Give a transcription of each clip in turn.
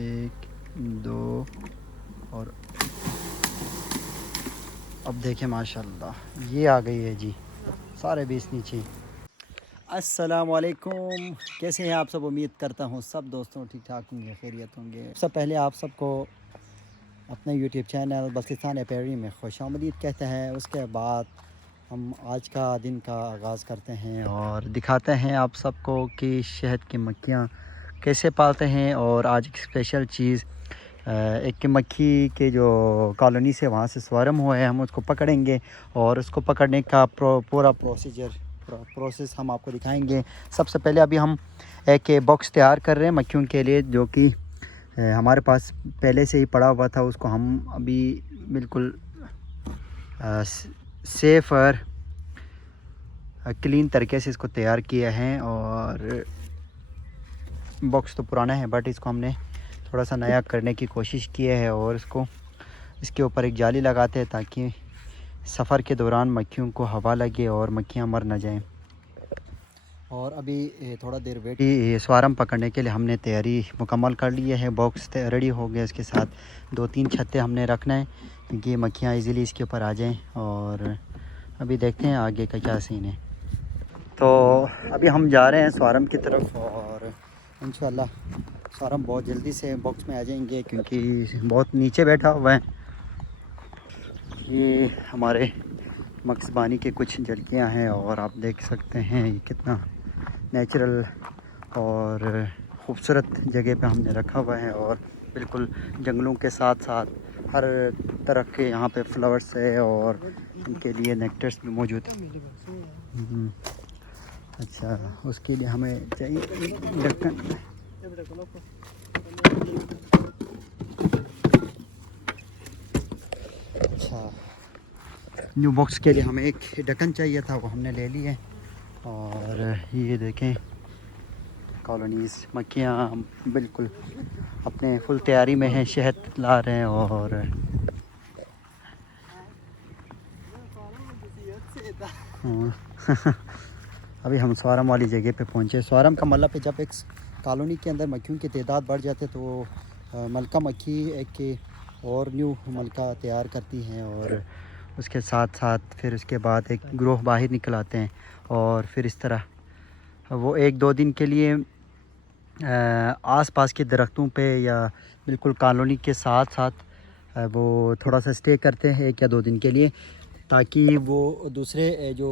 एक दो और अब देखें माशाल्लाह ये आ गई है जी, सारे बीस नीचे। अस्सलाम वालेकुम, कैसे हैं आप सब? उम्मीद करता हूँ सब दोस्तों ठीक ठाक होंगे, खैरियत होंगे। सबसे पहले आप सबको अपने यूट्यूब चैनल बल्तिस्तान एपेरी में खुशामदीद कहते हैं। उसके बाद हम आज का दिन का आगाज़ करते हैं और दिखाते हैं आप सबको कि शहद की मक्खियाँ कैसे पालते हैं। और आज एक स्पेशल चीज़, एक मक्खी के जो कॉलोनी से वहाँ से स्वारम हुआ है, हम उसको पकड़ेंगे और उसको पकड़ने का पूरा प्रोसेस हम आपको दिखाएंगे। सबसे पहले अभी हम एक बॉक्स तैयार कर रहे हैं मक्खियों के लिए, जो कि हमारे पास पहले से ही पड़ा हुआ था। उसको हम अभी बिल्कुल सेफ़ और क्लीन तरीके से इसको तैयार किया है। और बॉक्स तो पुराना है बट इसको हमने थोड़ा सा नया करने की कोशिश की है। और इसके ऊपर एक जाली लगाते हैं ताकि सफ़र के दौरान मक्खियों को हवा लगे और मक्खियाँ मर ना जाएं। और अभी थोड़ा देर वेट, स्वारम पकड़ने के लिए हमने तैयारी मुकम्मल कर ली है। बॉक्स रेडी हो गया, इसके साथ 2-3 छत्ते हमने रखना है क्योंकि मक्खियाँ इजीली इसके ऊपर आ जाएं। और अभी देखते हैं आगे का क्या सीन है। तो अभी हम जा रहे हैं स्वारम की तरफ और इंशाल्लाह स्वारम बहुत जल्दी से बॉक्स में आ जाएंगे क्योंकि बहुत नीचे बैठा हुआ है। ये हमारे मक्सबानी के कुछ झलकियाँ हैं और आप देख सकते हैं ये कितना नेचुरल और ख़ूबसूरत जगह पे हमने रखा हुआ है। और बिल्कुल जंगलों के साथ साथ हर तरह के यहाँ पे फ्लावर्स है और उनके लिए नेक्टर्स भी मौजूद हैं। अच्छा, उसके लिए हमें चाहिए ढक्कन। अच्छा, न्यू बॉक्स के लिए हमें एक ढक्कन चाहिए था, वो हमने ले लिया है। और ये देखें कॉलोनीज़ मक्खियाँ बिल्कुल अपने फुल तैयारी में हैं, शहद ला रहे हैं। और अभी हम स्वारम वाली जगह पे पहुँचे। स्वारम का मतलब पे जब एक कॉलोनी के अंदर मक्खियों की तादाद बढ़ जाते तो मलका मक्खी एक और न्यू मलका तैयार करती हैं और उसके साथ साथ फिर उसके बाद एक ग्रोह बाहर निकल आते हैं। और फिर इस तरह वो 1-2 दिन के लिए आस-पास के दरख्तों पे या बिल्कुल कॉलोनी के साथ साथ वो थोड़ा सा स्टे करते हैं 1 या 2 दिन के लिए, ताकि वो दूसरे जो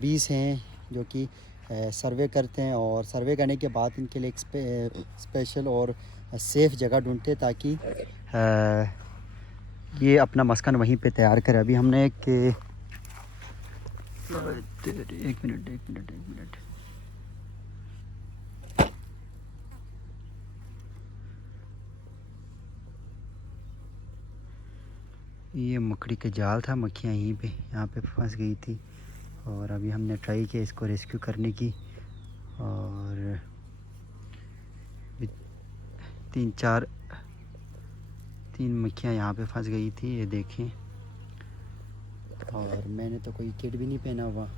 बीस हैं जो कि सर्वे करते हैं और सर्वे करने के बाद इनके लिए एक स्पेशल और सेफ़ जगह ढूंढते हैं ताकि ये अपना मस्कन वहीं पे तैयार करें। अभी हमने एक मिनट ये मकड़ी का जाल था, मक्खियाँ यहीं पे यहाँ पे फंस गई थी। और अभी हमने ट्राई किया इसको रेस्क्यू करने की और 3 मक्खियाँ यहाँ पे फंस गई थी, ये देखें। और मैंने तो कोई किट भी नहीं पहना हुआ।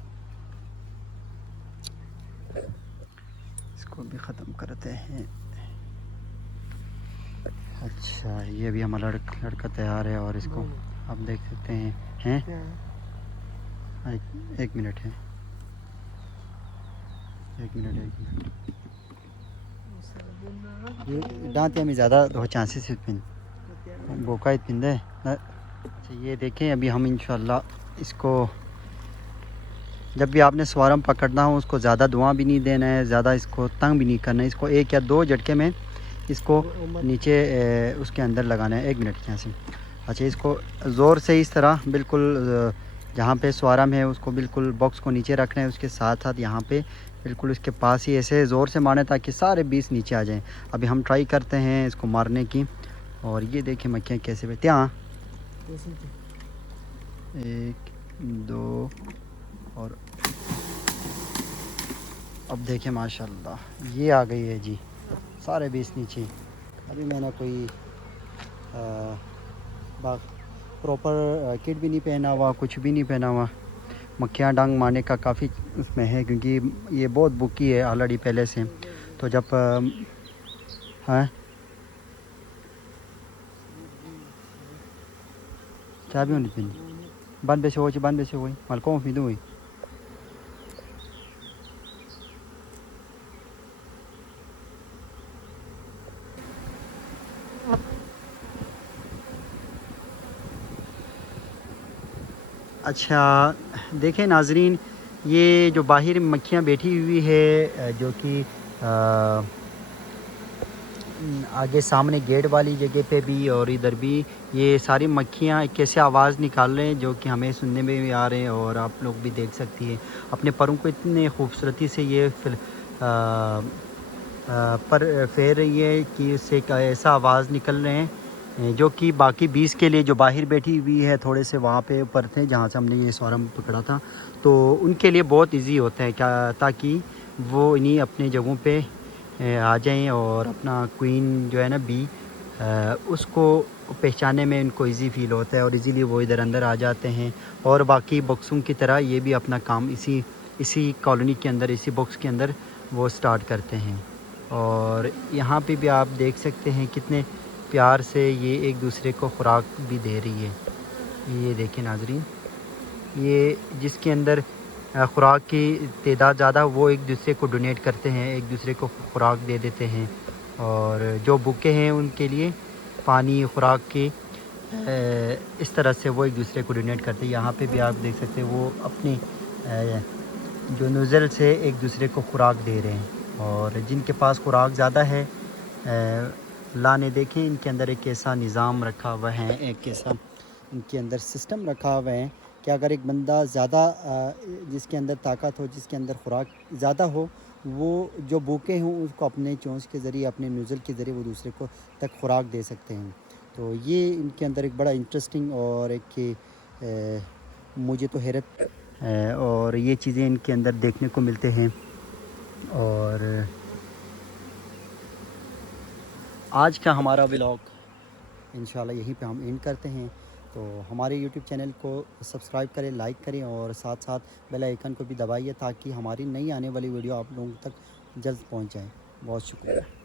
इसको भी ख़त्म करते हैं। अच्छा, ये भी हमारा लड़का तैयार है और इसको आप देख सकते हैं एक मिनट है, एक मिनट ये दांत में ज़्यादा हो चांसेस पिन बोका पिंदे। अच्छा, ये देखें अभी हम इंशाल्लाह इसको, जब भी आपने स्वारम पकड़ना हो उसको ज़्यादा धुआं भी नहीं देना है, ज़्यादा इसको तंग भी नहीं करना है। इसको 1 या 2 झटके में इसको नीचे उसके अंदर लगाना है। 1 मिनट यहाँ से। अच्छा, इसको ज़ोर से इस तरह बिल्कुल जहाँ पे स्वारम है उसको बिल्कुल बॉक्स को नीचे रखना है, उसके साथ साथ यहाँ पे बिल्कुल उसके पास ही ऐसे ज़ोर से मारना ताकि सारे 20 नीचे आ जाएं। अभी हम ट्राई करते हैं इसको मारने की। और ये देखिए मक्खियाँ कैसे बैठे। हाँ, 1 2 और अब देखें माशाल्लाह ये आ गई है जी, सारे 20 नीचे। अभी मैंने कोई प्रॉपर किट भी नहीं पहना हुआ, कुछ भी नहीं पहना हुआ। मक्खियाँ डंग मारने का काफ़ी उसमें है क्योंकि ये बहुत बुकी है ऑलरेडी पहले से। तो जब हाँ चाबी होनी चाहिए बंद बेसे हो बंद बेसे हुई मलको फिदू हुई अच्छा देखें नाजरीन, ये जो बाहर मक्खियाँ बैठी हुई है जो कि आगे सामने गेट वाली जगह पे भी और इधर भी ये सारी मक्खियाँ कैसे आवाज़ निकाल रहे हैं जो कि हमें सुनने में भी आ रहे हैं और आप लोग भी देख सकती हैं अपने परों को इतने खूबसूरती से ये पर फिर ये कि उससे ऐसा आवाज़ निकल रहे हैं जो कि बाकी 20 के लिए जो बाहर बैठी हुई है थोड़े से वहाँ पे ऊपर थे जहाँ से हमने ये स्वारम पकड़ा था, तो उनके लिए बहुत इजी होता है क्या ताकि वो इन्हीं अपने जगहों पे आ जाएं और अपना क्वीन जो है ना बी उसको पहचानने में इनको इजी फील होता है और इजीली वो इधर अंदर आ जाते हैं। और बाकी बॉक्सों की तरह ये भी अपना काम इसी कॉलोनी के अंदर इसी बॉक्स के अंदर वो स्टार्ट करते हैं। और यहाँ पे भी आप देख सकते हैं कितने प्यार से ये एक दूसरे को खुराक भी दे रही है। ये देखें नाजरीन, ये जिसके अंदर खुराक की तादाद ज़्यादा वो एक दूसरे को डोनेट करते हैं, एक दूसरे को खुराक दे देते हैं। और जो भूखे हैं उनके लिए पानी खुराक की इस तरह से वो एक दूसरे को डोनेट करते हैं। यहाँ पे भी आप देख सकते हैं वो अपनी जो नज़ल से एक दूसरे को खुराक दे रहे हैं। और जिनके पास खुराक ज़्यादा है अल्लाह ने देखें इनके अंदर एक ऐसा निज़ाम रखा हुआ है, एक ऐसा इनके अंदर सिस्टम रखा हुआ है कि अगर एक बंदा ज़्यादा जिसके अंदर ताकत हो, जिसके अंदर खुराक ज़्यादा हो, वो जो भूखे हों उसको अपने चोंच के ज़रिए अपने नज़ल के ज़रिए वो दूसरे को तक खुराक दे सकते हैं। तो ये इनके अंदर एक बड़ा इंटरेस्टिंग और एक कि मुझे तो हैरत और ये चीज़ें इनके अंदर देखने को मिलते हैं। और आज का हमारा व्लॉग इंशाल्लाह यहीं पे हम एंड करते हैं। तो हमारे यूट्यूब चैनल को सब्सक्राइब करें, लाइक करें और साथ साथ बेल आइकन को भी दबाइए ताकि हमारी नई आने वाली वीडियो आप लोगों तक जल्द पहुंच जाए। बहुत शुक्रिया।